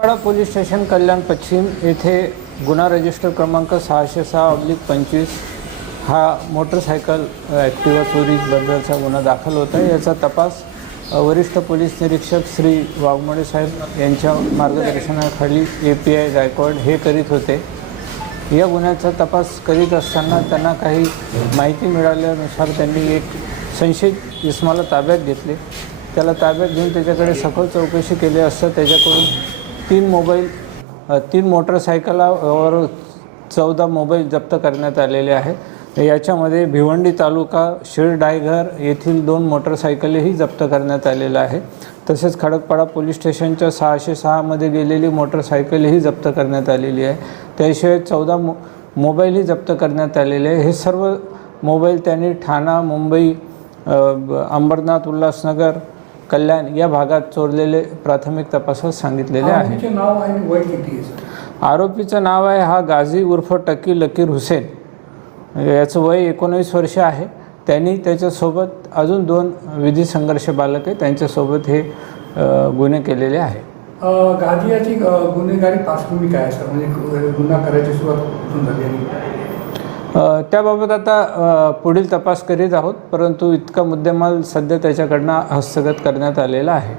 पाडा police station कल्याण पश्चिम येथे गुन्हा रजिस्टर क्रमांक 606/25 हा मोटरसायकल ॲक्टिवा चोरीबद्दलचा गुन्हा दाखल होता आहे। याचा तपास वरिष्ठ पोलीस निरीक्षक श्री वाघमोडे साहेब यांच्या मार्गदर्शनाखाली API गायकवाड हे करीत होते। या गुन्ह्याचा तपास करीत असताना त्यांना काही माहिती मिळाल्यानुसार त्यांनी एक संशयित इसमाला ताब्यात घेतले। त्याला ताब्यात घेऊन त्याच्याकडे सखोल चौकशी केली असता त्याच्याकडून 3 मोटरसायकलावर 14 मोबाईल जप्त करण्यात आलेले आहेत। याच्यामध्ये भिवंडी तालुका शिरडायघर येथील 2 मोटरसायकलही जप्त करण्यात आलेल्या आहे। तसेच खडकपाडा पोलीस स्टेशनच्या 606 मध्ये गेलेली मोटरसायकलही जप्त करण्यात आलेली आहे। त्याशिवाय 14 मोबाईलही जप्त करण्यात आलेले आहे। हे सर्व मोबाईल त्यांनी ठाणा, मुंबई, अंबरनाथ, उल्हासनगर, कल्याण या भागात चोरलेले प्राथमिक तपासात सांगितलेले आहे। आरोपीचं नाव आहे हा गाझी उर्फ टकी लकीर हुसेन। याचं वय 19 वर्ष आहे। त्यांनी त्याच्यासोबत अजून 2 विधी संघर्ष बालक आहे त्यांच्यासोबत हे गुन्हे केलेले आहे। गाझी याची गुन्हेगारी पार्श्वभूमी काय आहे सर, म्हणजे गुन्हा करायची सुरुवात कुठून झाली? त्याबाबत आता पुढील तपास करीत आहोत, परंतु इतका मुद्देमाल सध्या त्याच्याकडनं हस्तगत करण्यात आलेला आहे।